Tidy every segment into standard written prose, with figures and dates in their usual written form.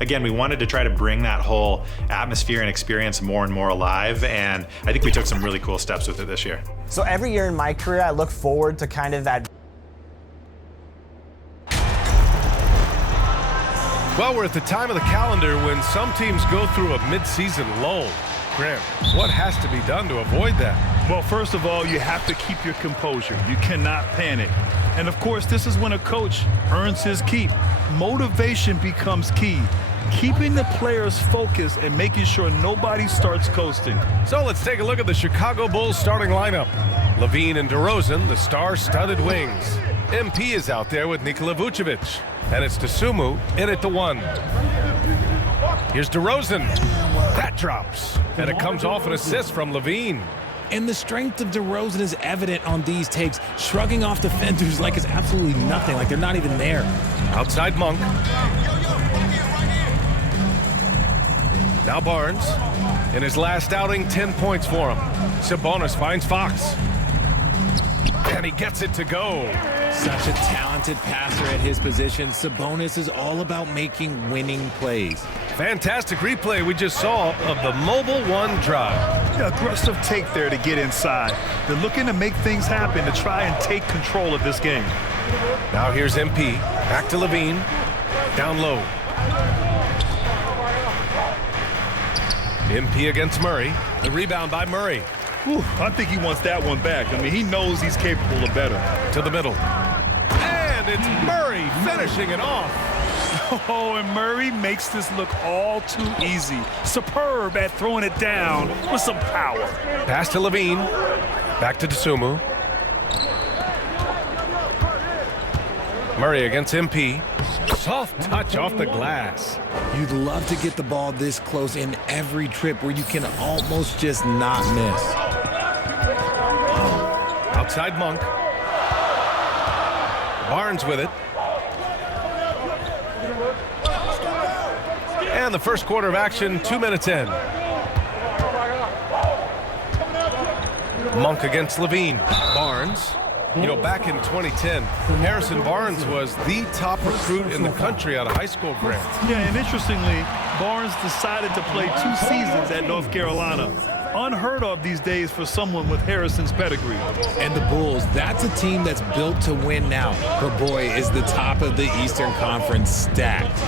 Again, we wanted to try to bring that whole atmosphere and experience more and more alive, and I think we took some really cool steps with it this year. So every year in my career, I look forward to kind of that. Well, we're at the time of the calendar when some teams go through a mid-season lull. Grant, what has to be done to avoid that? Well, first of all, you have to keep your composure. You cannot panic. And of course, this is when a coach earns his keep. Motivation becomes key. Keeping the players focused and making sure nobody starts coasting. So let's take a look at the Chicago Bulls starting lineup. Levine and DeRozan, the star-studded wings. MP is out there with Nikola Vucevic. And it's Dosunmu in at the 1. Here's DeRozan. That drops. And it comes off an assist from Levine. And the strength of DeRozan is evident on these takes, shrugging off defenders like it's absolutely nothing, like they're not even there. Outside Monk. Now Barnes. In his last outing, 10 points for him. Sabonis finds Fox. And he gets it to go. Such a talented passer at his position. Sabonis is all about making winning plays. Fantastic replay we just saw of the mobile 1 drive. Yeah, aggressive take there to get inside. They're looking to make things happen to try and take control of this game. Now here's MP. Back to Levine. Down low. MP against Murray. The rebound by Murray. Whew, I think he wants that one back. I mean, he knows he's capable of better. To the middle. And it's Murray finishing it off. Oh, and Murray makes this look all too easy. Superb at throwing it down with some power. Pass to Levine. Back to Dosunmu. Murray against MP. Soft touch off the glass. You'd love to get the ball this close in every trip where you can almost just not miss. Outside Monk. Barnes with it. And the first quarter of action, 2 minutes in. Monk against Levine. Barnes. You know, back in 2010, Harrison Barnes was the top recruit in the country out of high school, Grant. Yeah, and interestingly, Barnes decided to play 2 seasons at North Carolina. Unheard of these days for someone with Harrison's pedigree. And the Bulls, that's a team that's built to win now. Her boy is the top of the Eastern Conference stacked.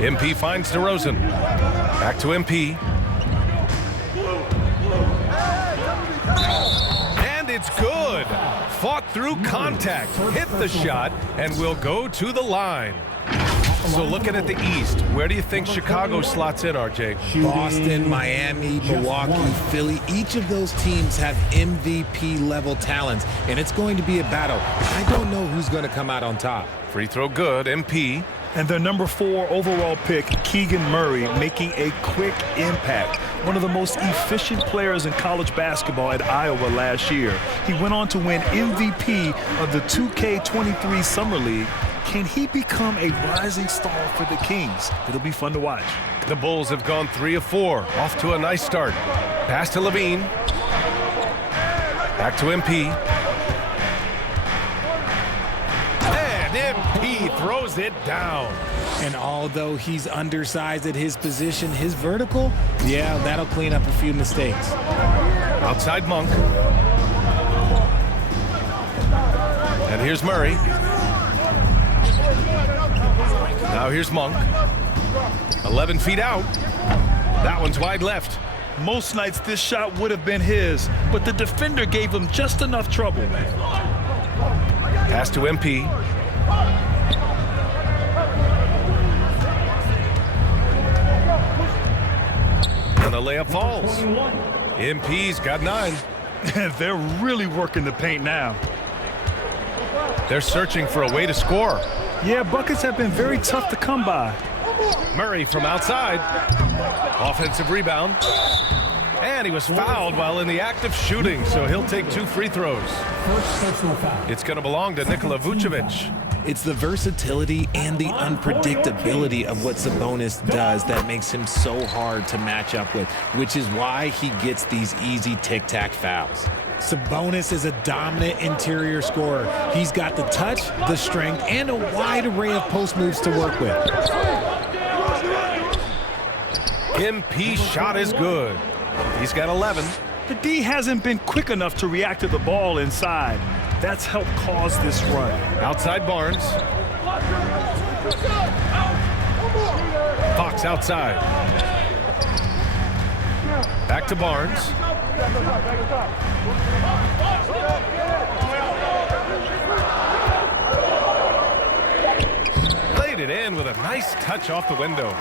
MP finds DeRozan. Back to MP. And it's good. Fought through contact, hit the shot, and will go to the line. So looking at the East, where do you think Chicago slots in, RJ? Boston, Miami, Milwaukee, Philly, each of those teams have MVP-level talents, and it's going to be a battle. I don't know who's going to come out on top. Free throw good, MP. And their number 4 overall pick, Keegan Murray, making a quick impact. One of the most efficient players in college basketball at Iowa last year. He went on to win MVP of the 2K23 Summer League. Can he become a rising star for the Kings? It'll be fun to watch. The Bulls have gone 3 of 4, off to a nice start. Pass to Levine. Back to MP. And MP throws it down. And although he's undersized at his position, his vertical, yeah, that'll clean up a few mistakes. Outside Monk. And here's Murray. Now here's Monk. 11 feet out. That one's wide left. Most nights this shot would have been his, but the defender gave him just enough trouble. Pass to MP. And the layup falls. MP's got 9. They're really working the paint now. They're searching for a way to score. Yeah, buckets have been very tough to come by. Murray from outside. Offensive rebound. And he was fouled while in the act of shooting, so he'll take 2 free throws. It's going to belong to Nikola Vucevic. It's the versatility and the unpredictability of what Sabonis does that makes him so hard to match up with, which is why he gets these easy tic-tac fouls. Sabonis is a dominant interior scorer. He's got the touch, the strength, and a wide array of post moves to work with. MP shot is good. He's got 11. The D hasn't been quick enough to react to the ball inside. That's helped cause this run. Outside Barnes. Fox outside. Back to Barnes. Laid it in with a nice touch off the window.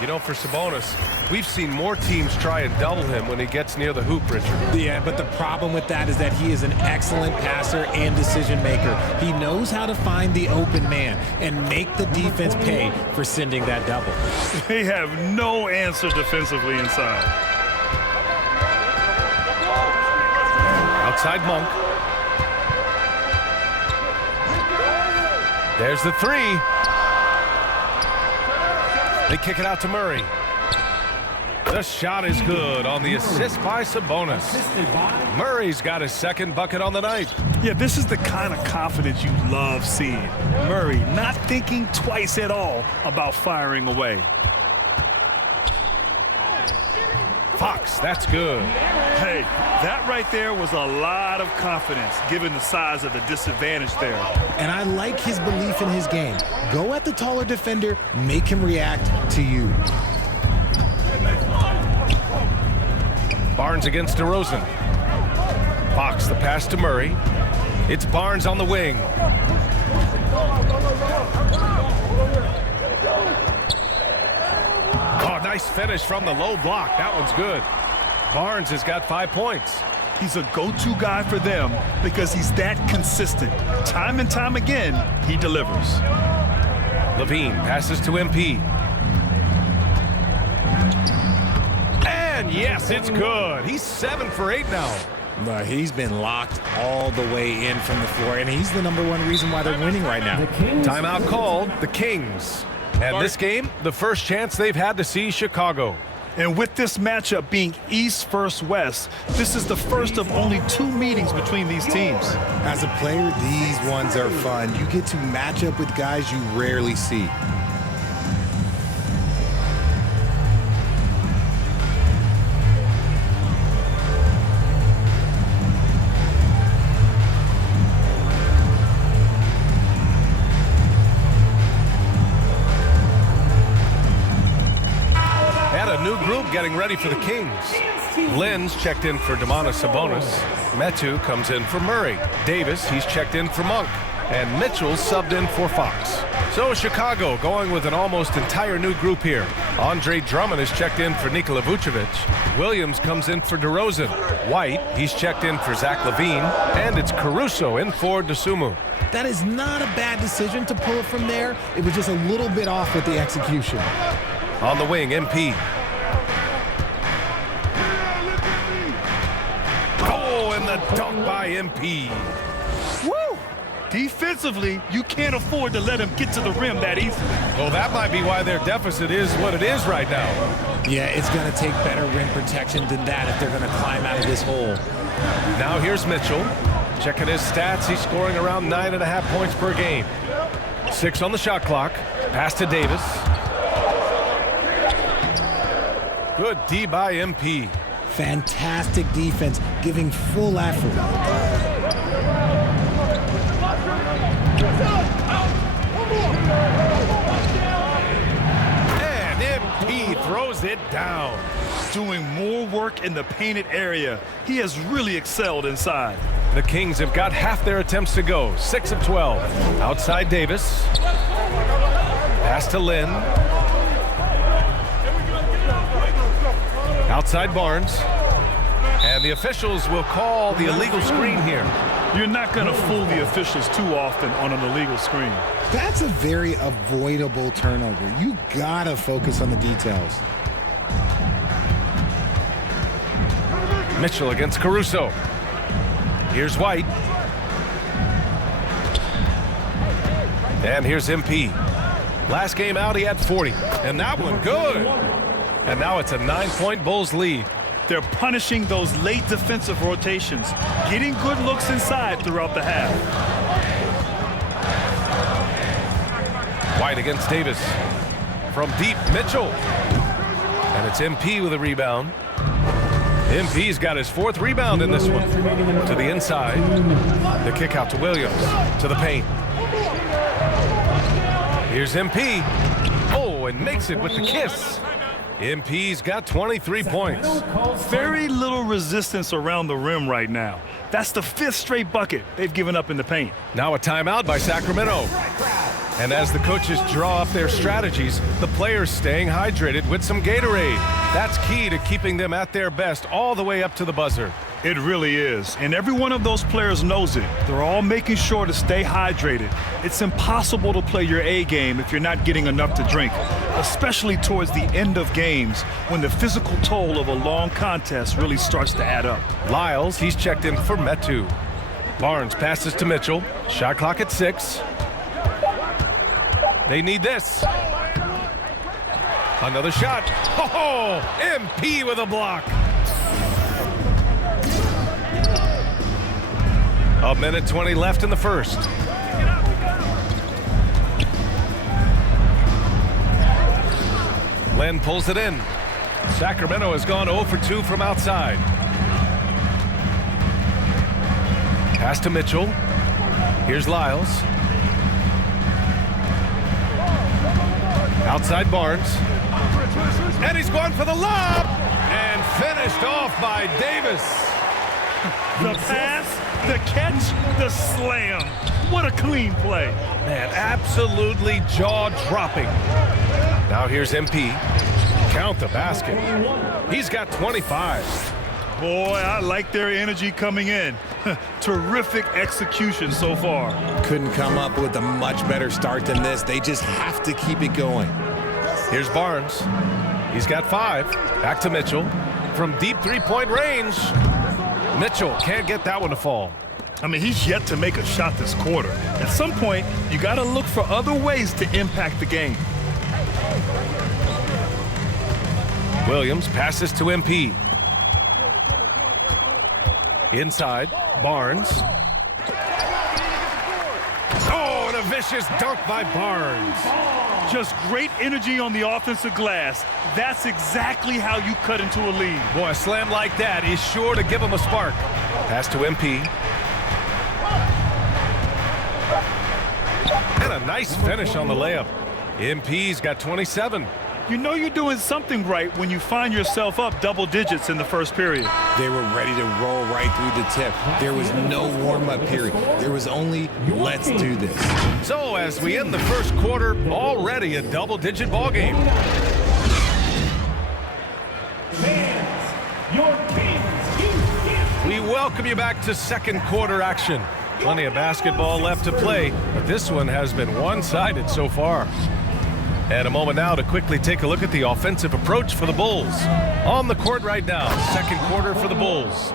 You know, for Sabonis, we've seen more teams try and double him when he gets near the hoop, Richard. Yeah, but the problem with that is that he is an excellent passer and decision maker. He knows how to find the open man and make the defense pay for sending that double. They have no answer defensively inside. Outside Monk. There's the three. They kick it out to Murray. The shot is good on the assist by Sabonis. Murray's got his second bucket on the night. Yeah, this is the kind of confidence you love seeing. Murray not thinking twice at all about firing away. Fox, that's good. Hey, that right there was a lot of confidence given the size of the disadvantage there. And I like his belief in his game. Go at the taller defender, make him react to you. Barnes against DeRozan. Fox, the pass to Murray. It's Barnes on the wing. Oh, nice finish from the low block. That one's good. Barnes has got 5 points. He's a go-to guy for them because he's that consistent. Time and time again, he delivers. Levine passes to MP. And yes, it's good. He's 7 for 8 now. No, he's been locked all the way in from the floor, and he's the #1 reason why they're winning right now. Timeout called, the Kings. And this game, the first chance they've had to see Chicago. And with this matchup being East versus West, this is the first of only 2 meetings between these teams. As a player, these ones are fun. You get to match up with guys you rarely see. Getting ready for the Kings. Lynn's checked in for Domantas Sabonis. Metu comes in for Murray. Davis, he's checked in for Monk. And Mitchell subbed in for Fox. So Chicago going with an almost entire new group here. Andre Drummond is checked in for Nikola Vucevic. Williams comes in for DeRozan. White, he's checked in for Zach LaVine. And it's Caruso in for Dosunmu. That is not a bad decision to pull it from there. It was just a little bit off with the execution. On the wing, MP. The dunk by MP. Woo! Defensively, you can't afford to let him get to the rim that easily. Well, that might be why their deficit is what it is right now. Yeah, it's going to take better rim protection than that if they're going to climb out of this hole. Now here's Mitchell. Checking his stats, he's scoring around 9.5 points per game. 6 on the shot clock. Pass to Davis. Good D by MP. Fantastic defense, giving full effort. And MP throws it down. Doing more work in the painted area. He has really excelled inside. The Kings have got half their attempts to go. 6 of 12. Outside Davis. Pass to Lynn. Outside Barnes. And the officials will call the illegal screen here. You're not going to fool the officials too often on an illegal screen. That's a very avoidable turnover. You gotta focus on the details. Mitchell against Caruso. Here's White. And here's MP. Last game out, he had 40. And that one, good. And now it's a 9-point Bulls lead. They're punishing those late defensive rotations, getting good looks inside throughout the half. White against Davis. From deep, Mitchell. And it's MP with a rebound. MP's got his 4th rebound in this one. To the inside. The kick out to Williams. To the paint. Here's MP. Oh, and makes it with the kiss. MP's got 23 points. Very little resistance around the rim right now. That's the 5th straight bucket they've given up in the paint. Now a timeout by Sacramento. And as the coaches draw up their strategies, the players staying hydrated with some Gatorade. That's key to keeping them at their best all the way up to the buzzer. It really is, and every one of those players knows it. They're all making sure to stay hydrated. It's impossible to play your A game if you're not getting enough to drink, especially towards the end of games when the physical toll of a long contest really starts to add up. Lyles, he's checked in for Metu. Barnes passes to Mitchell. Shot clock at 6. They need this. Another shot. Oh, MP with a block. A minute 20 left in the first. Len pulls it in. Sacramento has gone 0 for 2 from outside. Pass to Mitchell. Here's Lyles. Outside Barnes. And he's going for the lob. And finished off by Davis. The pass, the catch, the slam. What a clean play. Man, absolutely jaw-dropping. Now here's MP. Count the basket. He's got 25. Boy, I like their energy coming in. Terrific execution so far. Couldn't come up with a much better start than this. They just have to keep it going. Here's Barnes. He's got 5. Back to Mitchell. From deep 3-point range. Mitchell can't get that one to fall. I mean, he's yet to make a shot this quarter. At some point, you got to look for other ways to impact the game. Williams passes to MP. Inside, Barnes. Oh, and a vicious dunk by Barnes. Just great energy on the offensive glass. That's exactly how you cut into a lead. Boy, a slam like that is sure to give him a spark. Pass to MP. And a nice finish on the layup. MP's got 27. You know you're doing something right when you find yourself up double digits in the first period. They were ready to roll right through the tip. There was no warm-up period. There was only, let's do this. So as we end the first quarter, already a double-digit ball game. We welcome you back to second quarter action. Plenty of basketball left to play, but this one has been one-sided so far. And a moment now to quickly take a look at the offensive approach for the Bulls. On the court right now, second quarter for the Bulls.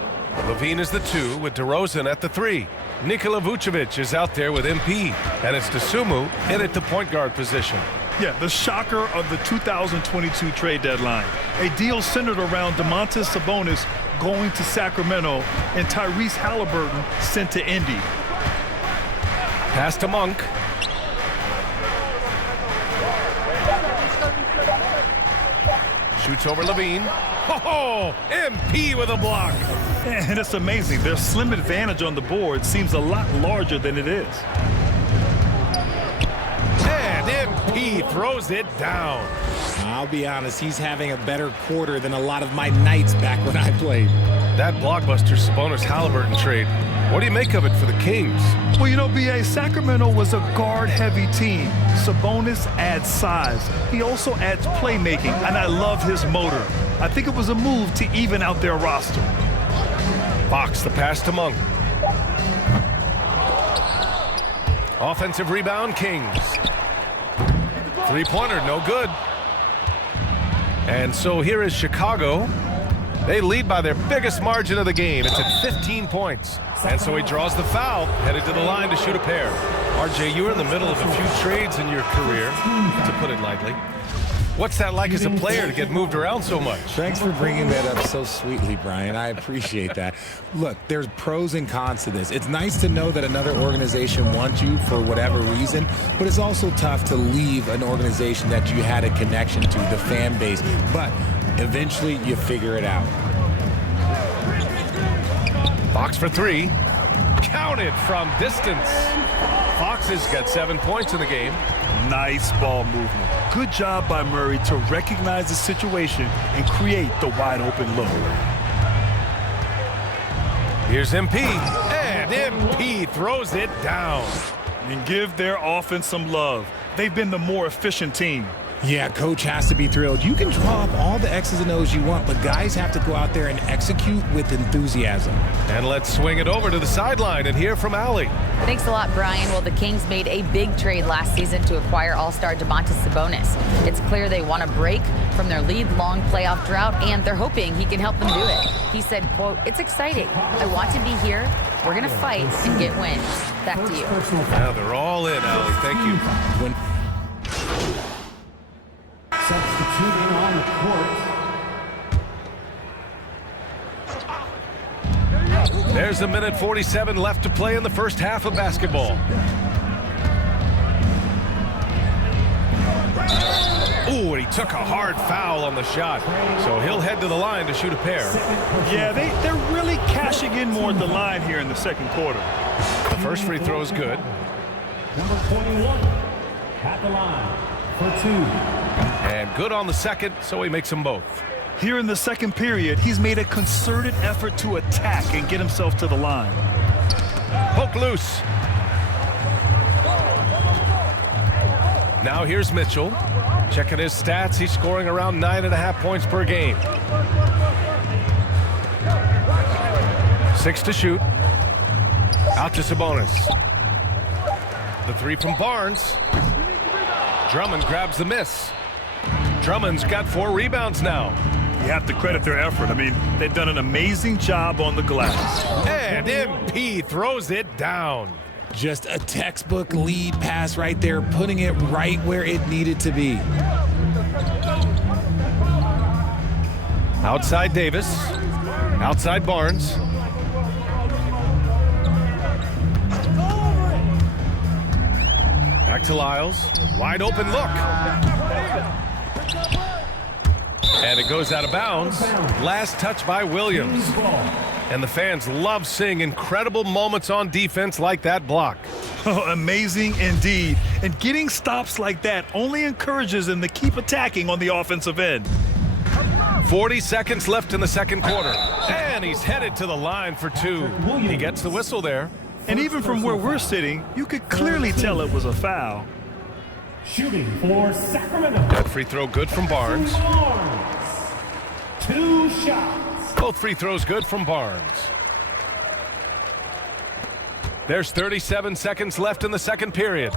Levine is the 2 with DeRozan at the 3. Nikola Vucevic is out there with MP, and it's Dosunmu in at the point guard position. Yeah, the shocker of the 2022 trade deadline. A deal centered around Domantas Sabonis going to Sacramento and Tyrese Halliburton sent to Indy. Pass to Monk. Shoots over Levine. Oh, MP with a block. And it's amazing. Their slim advantage on the board seems a lot larger than it is. And MP throws it down. I'll be honest, he's having a better quarter than a lot of my nights back when I played. That blockbuster Sabonis-Halliburton trade, what do you make of it for the Kings? Well, you know, B.A., Sacramento was a guard-heavy team. Sabonis adds size. He also adds playmaking, and I love his motor. I think it was a move to even out their roster. Fox, the pass to Monk. Offensive rebound, Kings. Three-pointer, no good. And so here is Chicago. They lead by their biggest margin of the game. It's at 15 points. And so he draws the foul, headed to the line to shoot a pair. RJ, you were in the middle of a few trades in your career, to put it lightly. What's that like as a player to get moved around so much? Thanks for bringing that up so sweetly, Brian. I appreciate that. Look, there's pros and cons to this. It's nice to know that another organization wants you for whatever reason, but it's also tough to leave an organization that you had a connection to, the fan base. But eventually, you figure it out. Fox for three. Counted from distance. Fox has got 7 points in the game. Nice ball movement. Good job by Murray to recognize the situation and create the wide open look. Here's MP, and MP throws it down. And give their offense some love. They've been the more efficient team. Yeah, coach has to be thrilled. You can draw up all the X's and O's you want, but guys have to go out there and execute with enthusiasm. And let's swing it over to the sideline and hear from Allie. Thanks a lot, Brian. Well, the Kings made a big trade last season to acquire all-star Domantas Sabonis. It's clear they want to break from their lead-long playoff drought, and they're hoping he can help them do it. He said, quote, "It's exciting. I want to be here. We're going to fight and get wins." Back to you. Now they're all in, Allie. Thank you. Substituting on the court. There's a minute 47 left to play in the first half of basketball. Ooh, and he took a hard foul on the shot. So he'll head to the line to shoot a pair. Yeah, they're really cashing in more at the line here in the second quarter. The first free throw is good. Number 21 at the line for two. And good on the second, so he makes them both. Here in the second period, he's made a concerted effort to attack and get himself to the line. Poke loose. Now here's Mitchell. Checking his stats, he's scoring around 9.5 points per game. 6 to shoot. Out to Sabonis. The three from Barnes. Drummond grabs the miss. Drummond's got 4 rebounds now. You have to credit their effort. I mean, they've done an amazing job on the glass. And MP throws it down. Just a textbook lead pass right there, putting it right where it needed to be. Outside Davis. Outside Barnes. Back to Lyles. Wide open look. And it goes out of bounds. Last touch by Williams. And the fans love seeing incredible moments on defense like that block. Oh, amazing indeed. And getting stops like that only encourages them to keep attacking on the offensive end. 40 seconds left in the second quarter. And he's headed to the line for 2. He gets the whistle there. And even from where we're sitting, you could clearly tell it was a foul. Shooting for Sacramento. That free throw good from Barnes. 2 shots. Both free throws good from Barnes. There's 37 seconds left in the second period.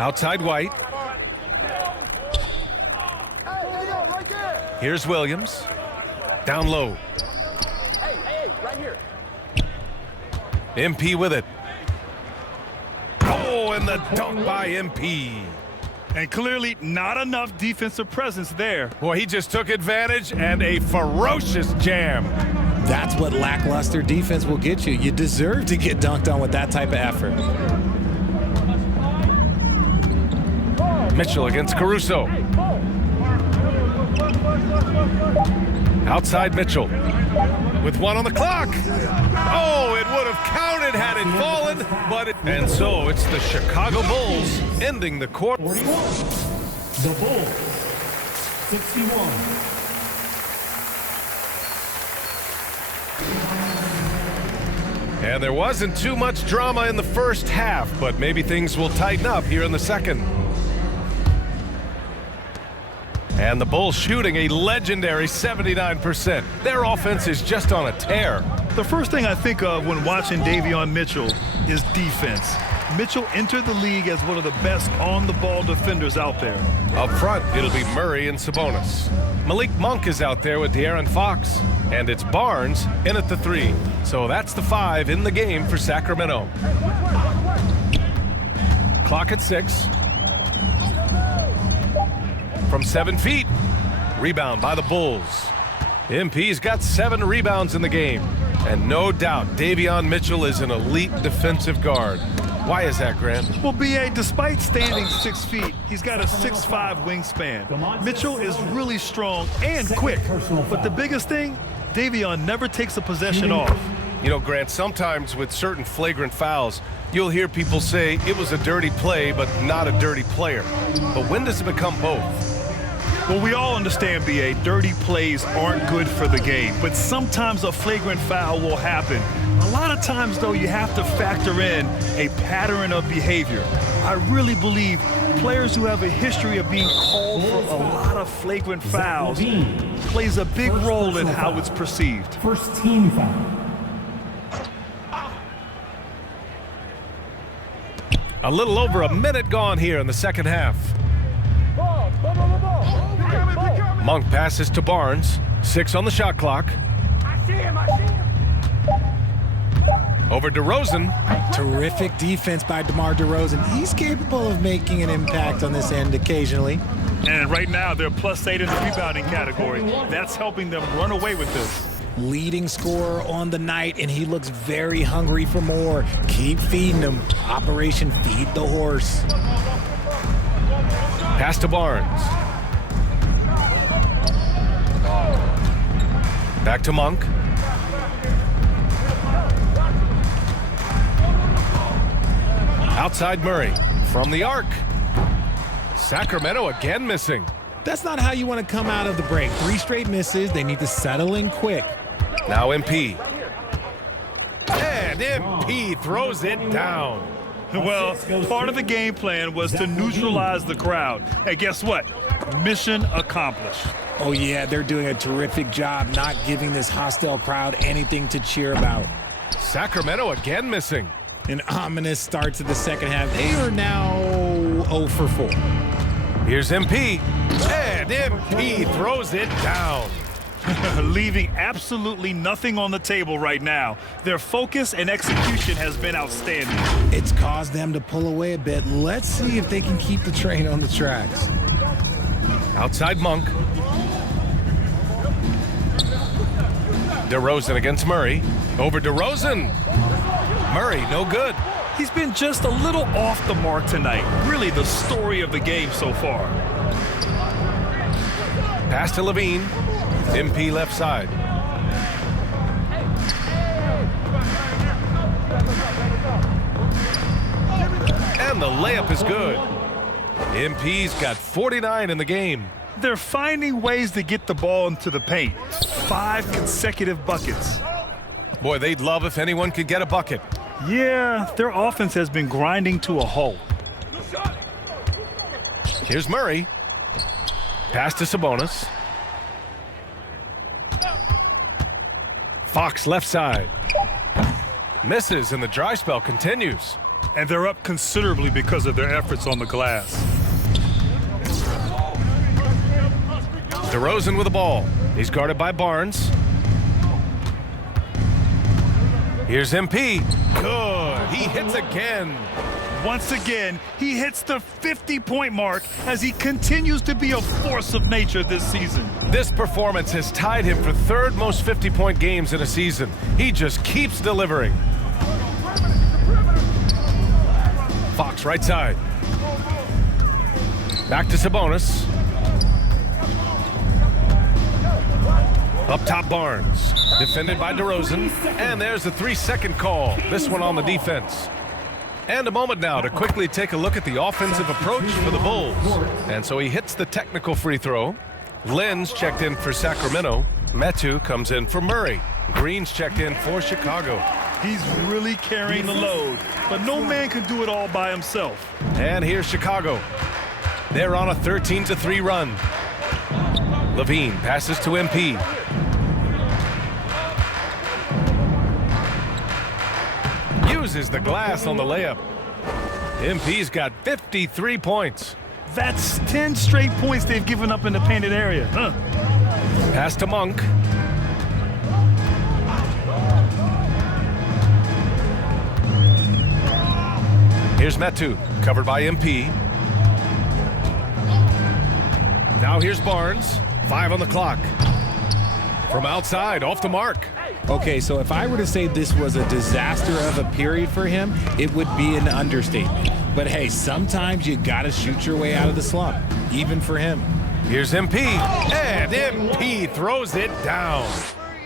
Outside White. Here's Williams. Down low. Hey, right here. MP with it. Oh, and the dunk by MP. And clearly not enough defensive presence there. Boy, he just took advantage and a ferocious jam. That's what lackluster defense will get you. You deserve to get dunked on with that type of effort. Mitchell against Caruso. Outside Mitchell. With 1 on the clock. Oh, it would have counted had it fallen, but and so it's the Chicago Bulls ending the quarter. 41. The Bulls. 61. And there wasn't too much drama in the first half, but maybe things will tighten up here in the second. And the Bulls shooting a legendary 79%. Their offense is just on a tear. The first thing I think of when watching Davion Mitchell is defense. Mitchell entered the league as one of the best on-the-ball defenders out there. Up front, it'll be Murray and Sabonis. Malik Monk is out there with De'Aaron Fox. And it's Barnes in at the 3. So that's the 5 in the game for Sacramento. Clock at 6. From 7 feet. Rebound by the Bulls. MP's got 7 rebounds in the game. And no doubt, Davion Mitchell is an elite defensive guard. Why is that, Grant? Well, B.A., despite standing 6 feet, he's got a 6'5" wingspan. Mitchell is really strong and quick. But the biggest thing, Davion never takes a possession off. You know, Grant, sometimes with certain flagrant fouls, you'll hear people say it was a dirty play, but not a dirty player. But when does it become both? Well, we all understand, B.A., dirty plays aren't good for the game, but sometimes a flagrant foul will happen. A lot of times, though, you have to factor in a pattern of behavior. I really believe players who have a history of being called for a lot of flagrant fouls plays a big role in how it's perceived. First team foul. A little over a minute gone here in the second half. Monk passes to Barnes. 6 on the shot clock. I see him. Over DeRozan. Terrific defense by DeMar DeRozan. He's capable of making an impact on this end occasionally. And right now, they're +8 in the rebounding category. That's helping them run away with this. Leading scorer on the night, and he looks very hungry for more. Keep feeding him. Operation Feed the Horse. Pass to Barnes. Back to Monk. Outside Murray. From the arc. Sacramento again missing. That's not how you want to come out of the break. 3 straight misses. They need to settle in quick. Now MP. And MP throws it down. Well, part of the game plan was to neutralize the crowd. Hey, guess what? Mission accomplished. Oh, yeah, they're doing a terrific job not giving this hostile crowd anything to cheer about. Sacramento again missing. An ominous start to the second half. They are now 0 for 4. Here's MP. And MP throws it down. Leaving absolutely nothing on the table right now. Their focus and execution has been outstanding. It's caused them to pull away a bit. Let's see if they can keep the train on the tracks. Outside Monk. DeRozan against Murray. Over DeRozan. Murray, no good. He's been just a little off the mark tonight. Really the story of the game so far. Pass to Levine. MP left side. And the layup is good. MP's got 49 in the game. They're finding ways to get the ball into the paint. 5 consecutive buckets. Boy, they'd love if anyone could get a bucket. Yeah, their offense has been grinding to a halt. Here's Murray. Pass to Sabonis. Fox left side. Misses, and the dry spell continues. And they're up considerably because of their efforts on the glass. DeRozan with the ball. He's guarded by Barnes. Here's MP. Good. He hits again. Once again, he hits the 50-point mark as he continues to be a force of nature this season. This performance has tied him for 3rd most 50-point games in a season. He just keeps delivering. Fox right side. Back to Sabonis. Up top Barnes. Defended by DeRozan. And there's the 3-second call. This one on the defense. And a moment now to quickly take a look at the offensive approach for the Bulls. And so he hits the technical free throw. Lynn's checked in for Sacramento. Metu comes in for Murray. Green's checked in for Chicago. He's really carrying the load, but no man can do it all by himself. And here's Chicago. They're on a 13-3 run. Levine passes to MP. Uses the glass on the layup. MP's got 53 points. That's 10 straight points they've given up in the painted area. Pass to Monk. Here's Metu, covered by MP. Now here's Barnes, 5 on the clock. From outside, off the mark. Okay, so if I were to say this was a disaster of a period for him, it would be an understatement. But hey, sometimes you gotta shoot your way out of the slump, even for him. Here's MP, and MP throws it down.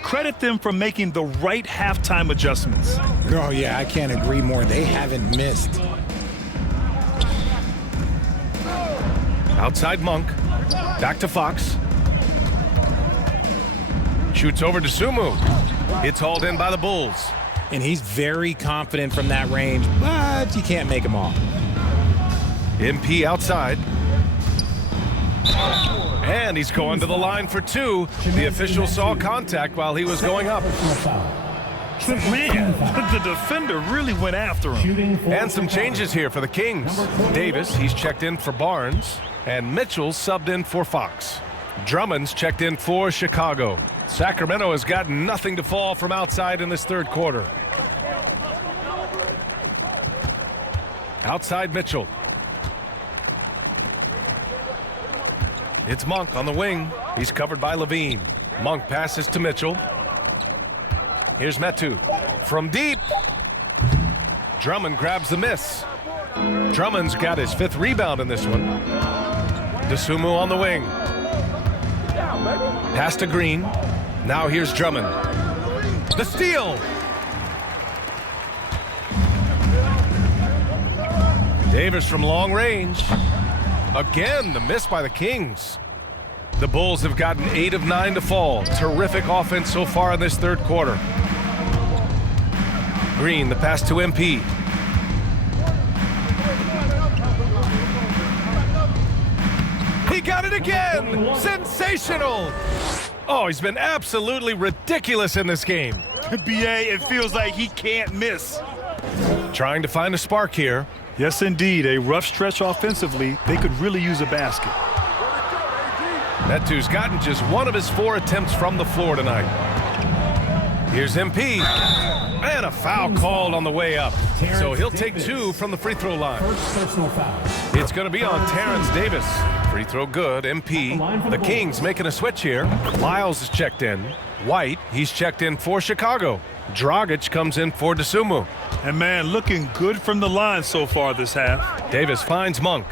Credit them for making the right halftime adjustments. Oh yeah, I can't agree more. They haven't missed. Outside Monk, back to Fox. Shoots over to Sumu. It's hauled in by the Bulls. And he's very confident from that range, but you can't make him all. MP outside. And he's going to the line for 2. The official saw contact while he was going up. Man, the defender really went after him. And some changes here for the Kings. Davis, he's checked in for Barnes. And Mitchell subbed in for Fox. Drummond's checked in for Chicago. Sacramento has got nothing to fall from outside in this third quarter. Outside Mitchell. It's Monk on the wing. He's covered by Levine. Monk passes to Mitchell. Here's Metu. From deep. Drummond grabs the miss. Drummond's got his 5th rebound in this one. Dosunmu on the wing. Pass to Green. Now here's Drummond. The steal. Davis from long range. Again, the miss by the Kings. The Bulls have gotten 8 of 9 to fall. Terrific offense so far in this third quarter. Green, the pass to MP. He got it again! Sensational! Oh, he's been absolutely ridiculous in this game. BA, it feels like he can't miss. Trying to find a spark here. Yes, indeed. A rough stretch offensively. They could really use a basket. Metu's gotten just 1 of his 4 attempts from the floor tonight. Here's MP. And a foul called on the way up. So he'll take 2 from the free throw line. It's going to be on Terrence Davis. Free throw good, MP. The Kings making a switch here. Lyles is checked in. White, he's checked in for Chicago. Dragic comes in for Dosunmu. And man, looking good from the line so far this half. Davis finds Monk.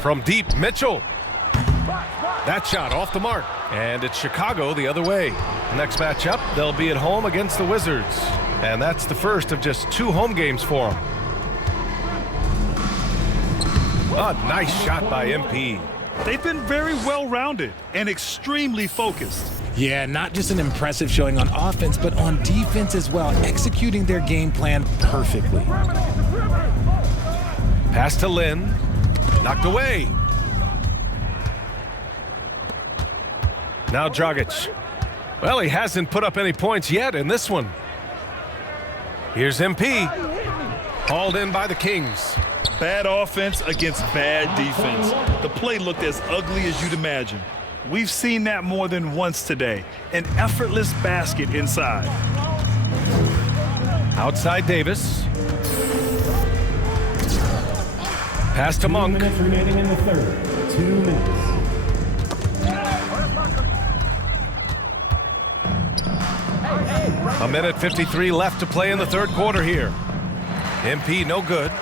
From deep, Mitchell. That shot off the mark. And it's Chicago the other way. Next matchup, they'll be at home against the Wizards. And that's the first of just 2 home games for them. A nice shot by MP. They've been very well-rounded and extremely focused. Yeah, not just an impressive showing on offense, but on defense as well, executing their game plan perfectly. Pass to Lynn. Knocked away. Now Dragic. Well, he hasn't put up any points yet in this one. Here's MP. Hauled in by the Kings. Bad offense against bad defense. The play looked as ugly as you'd imagine. We've seen that more than once today. An effortless basket inside. Outside Davis. Pass to Monk. 2 minutes remaining in the third. 2 minutes. A minute 53 left to play in the third quarter here. MP no good.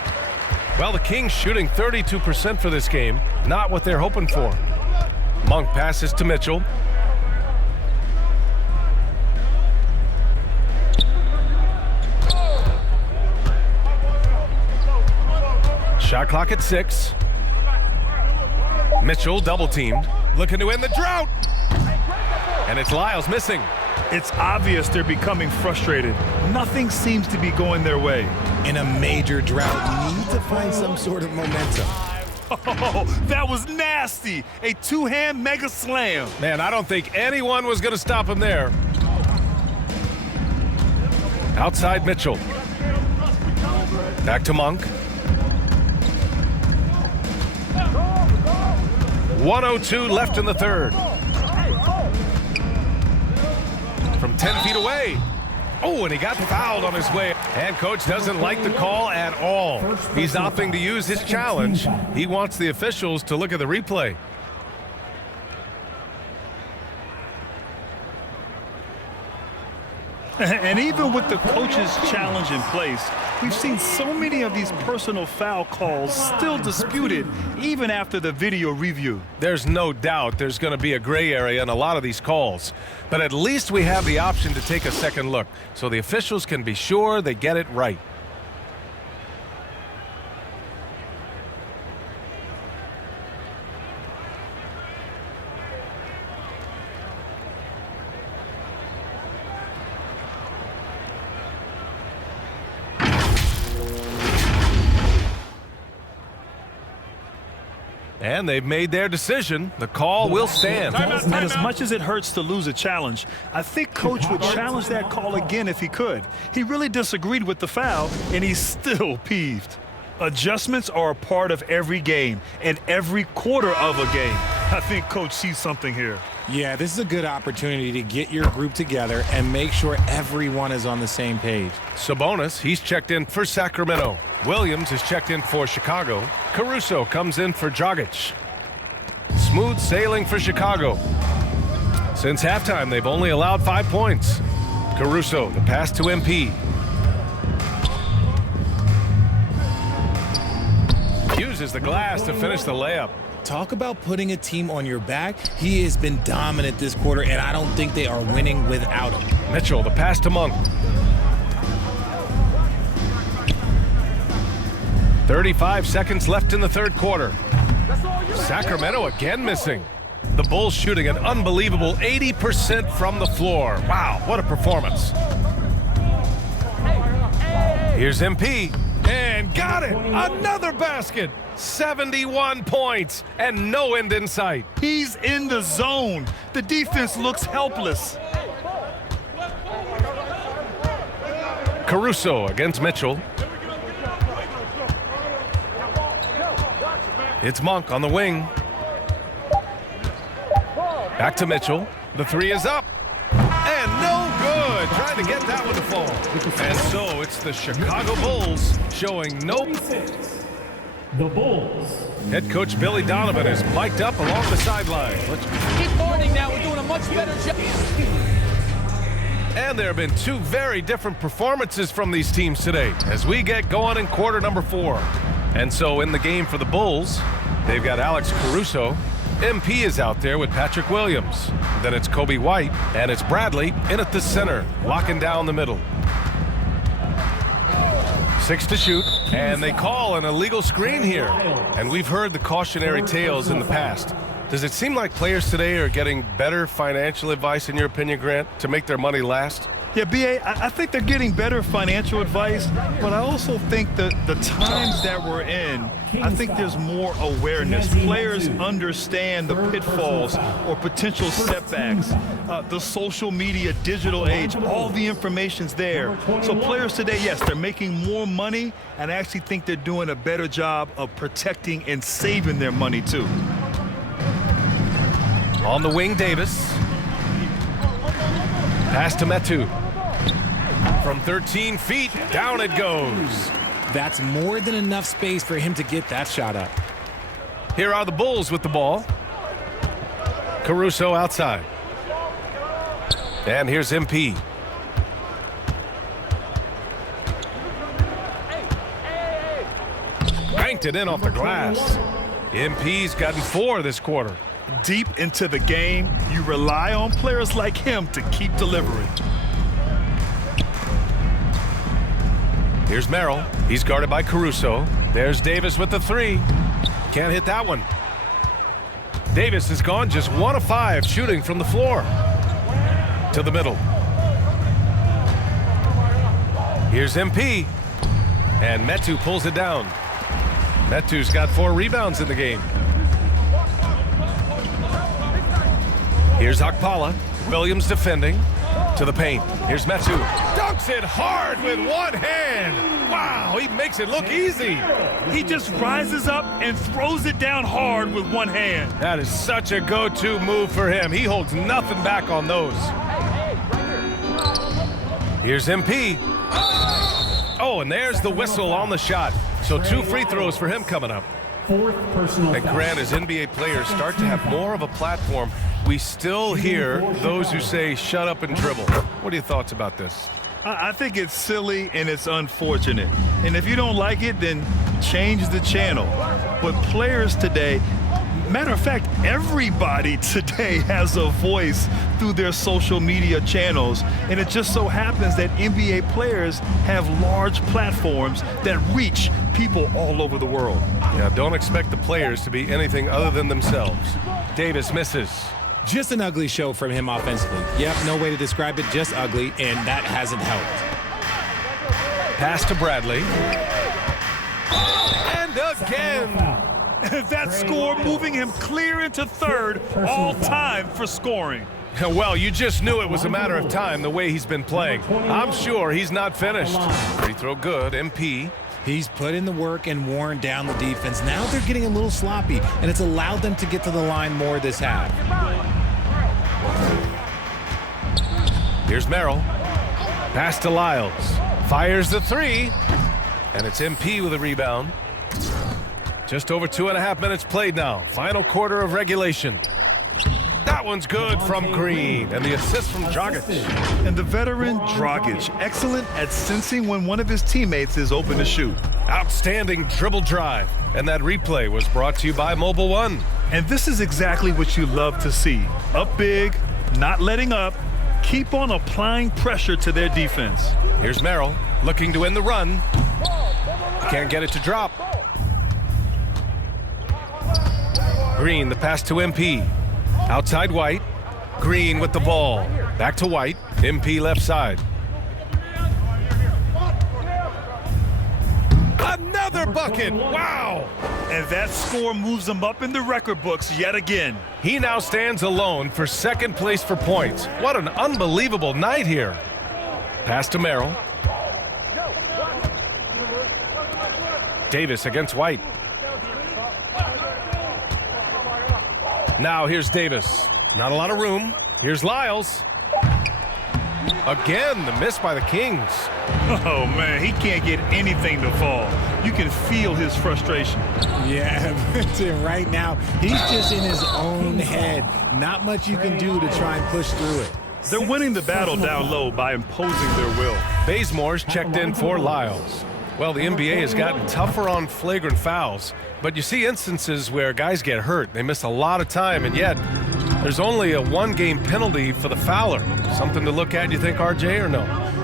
Well, the Kings shooting 32% for this game. Not what they're hoping for. Monk passes to Mitchell. Shot clock at 6. Mitchell double teamed. Looking to end the drought. And it's Lyles missing. It's obvious they're becoming frustrated. Nothing seems to be going their way. In a major drought, you need to find some sort of momentum. Oh, that was nasty. A 2-hand mega slam. Man, I don't think anyone was going to stop him there. Outside Mitchell. Back to Monk. 1:02 left in the third. From 10 feet away. Oh, and he got fouled on his way. And coach doesn't like the call at all. He's opting to use his challenge. He wants the officials to look at the replay. And even with the coach's challenge in place, we've seen so many of these personal foul calls still disputed even after the video review. There's no doubt there's going to be a gray area in a lot of these calls. But at least we have the option to take a second look so the officials can be sure they get it right. And they've made their decision. The call will stand. And as much as it hurts to lose a challenge, I think coach would challenge that call again if he could. He really disagreed with the foul, and he's still peeved. Adjustments are a part of every game and every quarter of a game. I think coach sees something here. Yeah, this is a good opportunity to get your group together and make sure everyone is on the same page. Sabonis, he's checked in for Sacramento. Williams is checked in for Chicago. Caruso comes in for Dragic. Smooth sailing for Chicago. Since halftime, they've only allowed 5 points. Caruso, the pass to MP. Uses the glass to finish the layup. Talk about putting a team on your back. He has been dominant this quarter, and I don't think they are winning without him. Mitchell, the pass to Monk. 35 seconds left in the third quarter. Sacramento again missing. The Bulls shooting an unbelievable 80% from the floor. Wow, what a performance. Here's MP, and got it! Another basket! 71 points, and no end in sight. He's in the zone. The defense looks helpless. Caruso against Mitchell. It's Monk on the wing. Back to Mitchell. The three is up. And no good. Trying to get that one to fall. And so it's the Chicago Bulls showing no... The Bulls. Head coach Billy Donovan is mic'd up along the sideline. Keep morning now. We're doing a much better job. And there have been two very different performances from these teams today as we get going in quarter number 4. And so in the game for the Bulls, they've got Alex Caruso. MP is out there with Patrick Williams. Then it's Kobe White, and it's Bradley in at the center, locking down the middle. 6 to shoot, and they call an illegal screen here. And we've heard the cautionary tales in the past. Does it seem like players today are getting better financial advice, in your opinion, Grant, to make their money last? Yeah, B.A., I think they're getting better financial advice, but I also think that the times that we're in, I think there's more awareness. Players understand the pitfalls or potential setbacks, the social media, digital age, all the information's there. So players today, yes, they're making more money, and I actually think they're doing a better job of protecting and saving their money, too. On the wing, Davis. Pass to Metu. From 13 feet, down it goes. That's more than enough space for him to get that shot up. Here are the Bulls with the ball. Caruso outside. And here's MP. Banked it in off the glass. MP's gotten 4 this quarter. Deep into the game, you rely on players like him to keep delivering. Here's Merrill. He's guarded by Caruso. There's Davis with the 3. Can't hit that one. Davis is gone just 1 of 5 shooting from the floor. To the middle. Here's MP. And Metu pulls it down. Metu's got 4 rebounds in the game. Here's Okpala. Williams defending. To the paint. Here's Metu. Dunks it hard with one hand. Wow, he makes it look easy. He just rises up and throws it down hard with one hand. That is such a go-to move for him. He holds nothing back on those. Here's MP. Oh, and there's the whistle on the shot. So 2 free throws for him coming up. Fourth personal And foul. Grant, as NBA players start to have more of a platform, we still hear those who say, shut up and dribble. What are your thoughts about this? I think it's silly and it's unfortunate. And if you don't like it, then change the channel. But players today, matter of fact, everybody today has a voice through their social media channels. And it just so happens that NBA players have large platforms that reach people all over the world. Yeah, don't expect the players to be anything other than themselves. Davis misses. Just an ugly show from him offensively. Yep, no way to describe it, just ugly, and that hasn't helped. Pass to Bradley. And again. That score moving him clear into third all time for scoring. Well, you just knew it was a matter of time the way he's been playing. I'm sure he's not finished. Free throw good, MP. He's put in the work and worn down the defense. Now they're getting a little sloppy, and it's allowed them to get to the line more this half. Here's Merrill. Pass to Lyles. Fires the 3. And it's MP with a rebound. Just over 2.5 minutes played now. Final quarter of regulation. That one's good from Green. And the assist from Dragic. And the veteran Dragic, excellent at sensing when one of his teammates is open to shoot. Outstanding dribble drive. And that replay was brought to you by Mobile One. And this is exactly what you love to see. Up big, not letting up, keep on applying pressure to their defense. Here's Merrill looking to end the run. Can't get it to drop. Green, the pass to MP. Outside White. Green with the ball. Back to White. MP left side. Another bucket! Wow! And that score moves him up in the record books yet again. He now stands alone for second place for points. What an unbelievable night here. Pass to Merrill. Davis against White. Now here's Davis. Not a lot of room. Here's Lyles. Again, the miss by the Kings. Oh, man, he can't get anything to fall. You can feel his frustration. Yeah, right now, he's just in his own head. Not much you can do to try and push through it. They're winning the battle down low by imposing their will. Bazemore's checked in for Lyles. Well, the NBA has gotten tougher on flagrant fouls, but you see instances where guys get hurt. They miss a lot of time, and yet there's only a 1-game penalty for the fouler. Something to look at, you think, RJ, or no?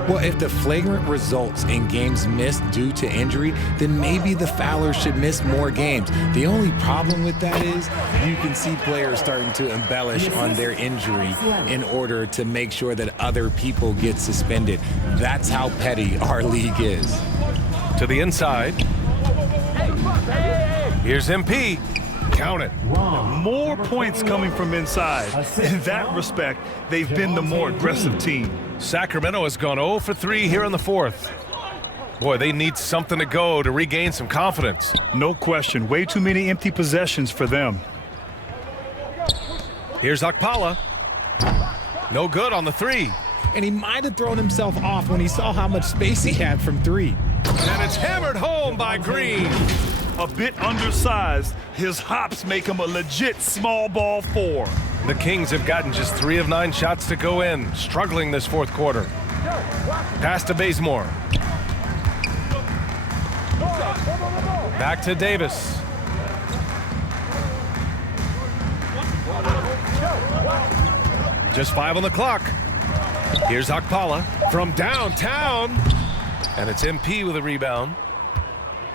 Well, if the flagrant results in games missed due to injury, then maybe the fouler should miss more games. The only problem with that is you can see players starting to embellish on their injury in order to make sure that other people get suspended. That's how petty our league is. To the inside. Here's MP. Count it. More points coming from inside. In that respect, they've been the more aggressive team. Sacramento has gone 0 for 3 here in the fourth. Boy, they need something to go to regain some confidence. No question. Way too many empty possessions for them. Here's Okpala. No good on the 3. And he might have thrown himself off when he saw how much space he had from 3. And it's hammered home by Green. A bit undersized, his hops make him a legit small ball 4. The Kings have gotten just 3 of 9 shots to go in, struggling this fourth quarter. Pass to Bazemore. Back to Davis. Just 5 on the clock. Here's Okpala from downtown. And it's MP with a rebound.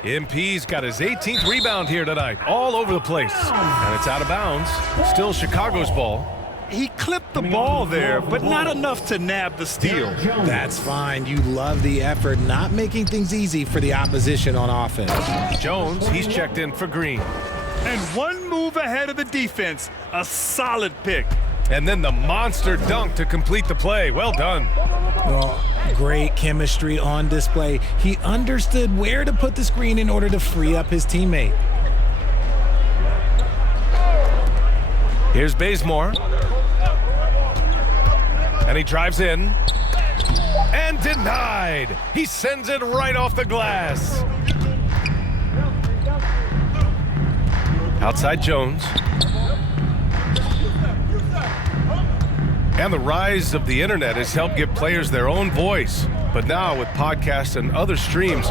MP's got his 18th rebound here tonight, all over the place. And it's out of bounds. Still Chicago's ball. He clipped the ball there, but not enough to nab the steal. That's fine. You love the effort, not making things easy for the opposition on offense. Jones, he's checked in for Green. And one move ahead of the defense, a solid pick. And then the monster dunk to complete the play. Well done. Well, great chemistry on display. He understood where to put the screen in order to free up his teammate. Here's Bazemore. And he drives in. And And denied. He sends it right off the glass. Outside Jones. And the rise of the internet has helped give players their own voice. But now with podcasts and other streams,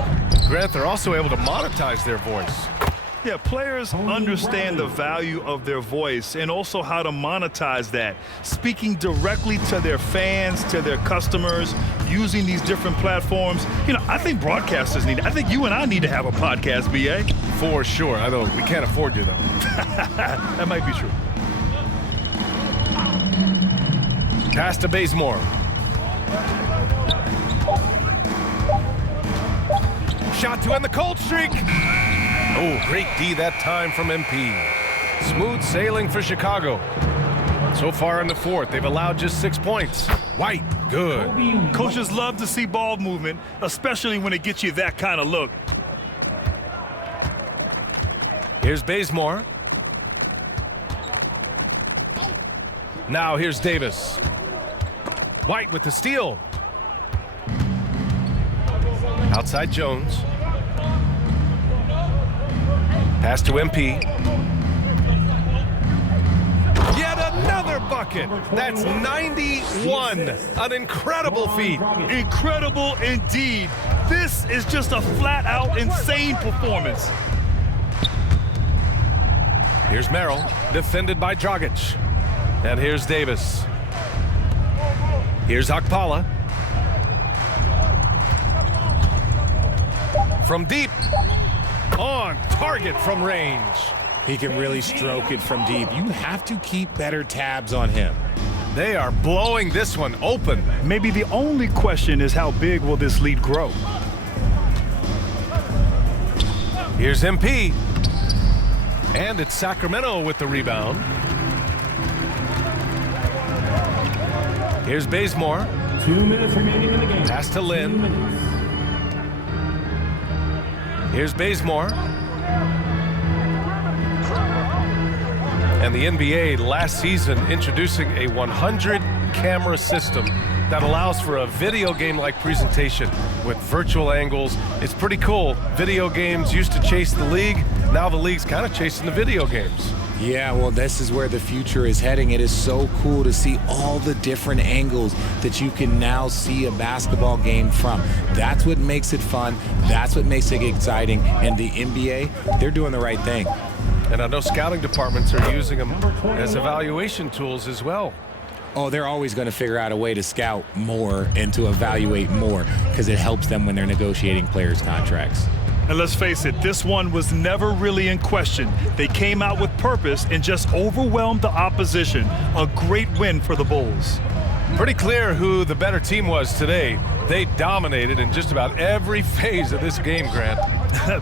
Grant, they're also able to monetize their voice. Yeah, players understand the value of their voice and also how to monetize that. Speaking directly to their fans, to their customers, using these different platforms. You know, I think broadcasters need it. I think you and I need to have a podcast, BA. For sure. I know we can't afford you, though. That might be true. Pass to Bazemore. Shot to end the cold streak. Oh, great D that time from MP. Smooth sailing for Chicago. So far in the fourth, they've allowed just 6 points. White, good. Coaches love to see ball movement, especially when it gets you that kind of look. Here's Bazemore. Now here's Davis. White with the steal. Outside Jones. Pass to MP. Yet another bucket. That's 91. An incredible feat. Incredible indeed. This is just a flat-out insane performance. Here's Merrill, defended by Dragic. And here's Davis. Here's Othella. From deep. On target from range. He can really stroke it from deep. You have to keep better tabs on him. They are blowing this one open. Maybe the only question is how big will this lead grow? Here's MP. And it's Sacramento with the rebound. Here's Bazemore. 2 minutes remaining in the game. Pass to Lynn. Here's Bazemore. And the NBA last season introducing a 100-camera system that allows for a video game-like presentation with virtual angles. It's pretty cool. Video games used to chase the league. Now the league's kind of chasing the video games. Yeah, well, this is where the future is heading. It is so cool to see all the different angles that you can now see a basketball game from. That's what makes it fun. That's what makes it exciting. And the NBA, they're doing the right thing. And I know scouting departments are using them as evaluation tools as well. Oh, they're always going to figure out a way to scout more and to evaluate more because it helps them when they're negotiating players' contracts. And let's face it, this one was never really in question. They came out with purpose and just overwhelmed the opposition. A great win for the Bulls. Pretty clear who the better team was today. They dominated in just about every phase of this game, Grant.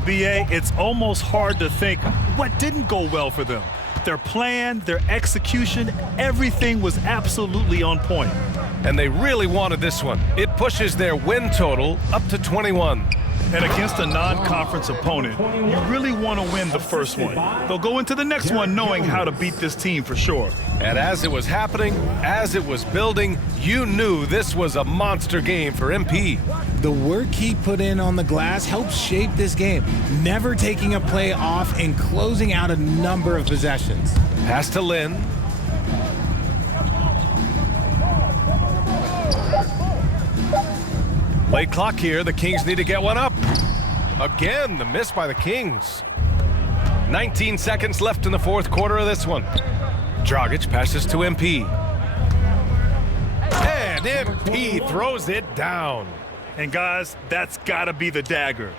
BA, it's almost hard to think what didn't go well for them. Their plan, their execution, everything was absolutely on point. And they really wanted this one. It pushes their win total up to 21. And against a non-conference opponent, you really want to win the first one. They'll go into the next one knowing how to beat this team for sure. And as it was happening, as it was building, you knew this was a monster game for MP. The work he put in on the glass helped shape this game, never taking a play off and closing out a number of possessions. Pass to Lynn. Late clock here. The Kings need to get one up. Again, the miss by the Kings. 19 seconds left in the fourth quarter of this one. Dragic passes to MP. And MP throws it down. And guys, that's got to be the dagger.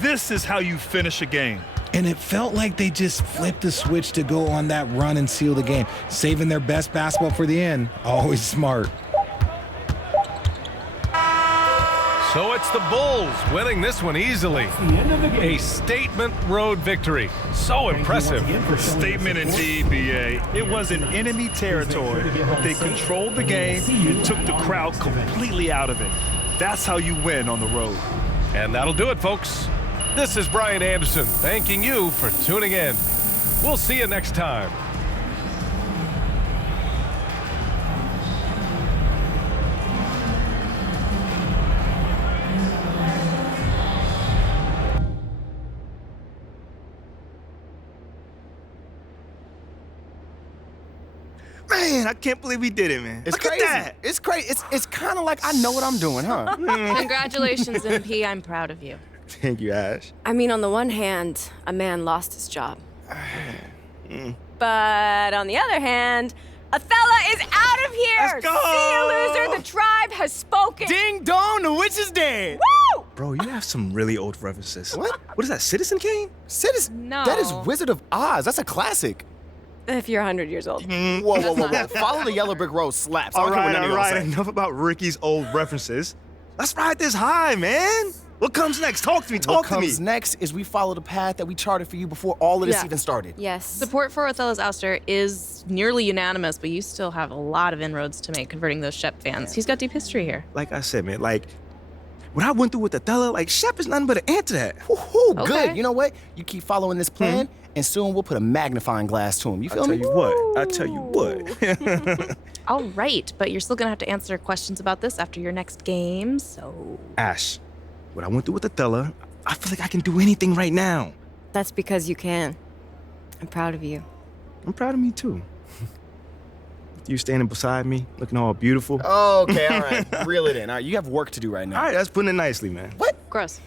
This is how you finish a game. And it felt like they just flipped the switch to go on that run and seal the game, saving their best basketball for the end. Always smart. So it's the Bulls winning this one easily. A statement road victory. So impressive. Statement indeed, BA. It was in enemy territory. They controlled the game and took the crowd completely out of it. That's how you win on the road. And that'll do it, folks. This is Brian Anderson thanking you for tuning in. We'll see you next time. Man, I can't believe we did it, man. It's Look crazy. at that. It's crazy. It's kind of like I know what I'm doing, huh? Congratulations, MP. I'm proud of you. Thank you, Ash. I mean, on the one hand, a man lost his job. But on the other hand, Othella is out of here! Let's go! See you, loser! The tribe has spoken! Ding dong, the witch is dead. Woo! Bro, you have some really old references. What is that, Citizen Kane? Citizen? No. That is Wizard of Oz. That's a classic. If you're 100 years old. Whoa. Follow the yellow brick road slaps. All right. Enough about Ricky's old references. Let's ride this high, man. What comes next? Talk to me. What comes next is we follow the path that we charted for you before all of this even started. Yes. Support for Othella's ouster is nearly unanimous, but you still have a lot of inroads to make converting those Shep fans. He's got deep history here. Like I said, man, like, what I went through with Othella, like, Shep is nothing but an answer to that. Woohoo, Okay. good. You know what? You keep following this plan, and soon we'll put a magnifying glass to him. You feel me? I tell you what. All right, but you're still gonna have to answer questions about this after your next game, so... Ash, what I went through with Othella, I feel like I can do anything right now. That's because you can. I'm proud of you. I'm proud of me, too. You standing beside me, looking all beautiful. Okay, all right. Reel it in. All right, you have work to do right now. All right, that's putting it nicely, man. What? Gross.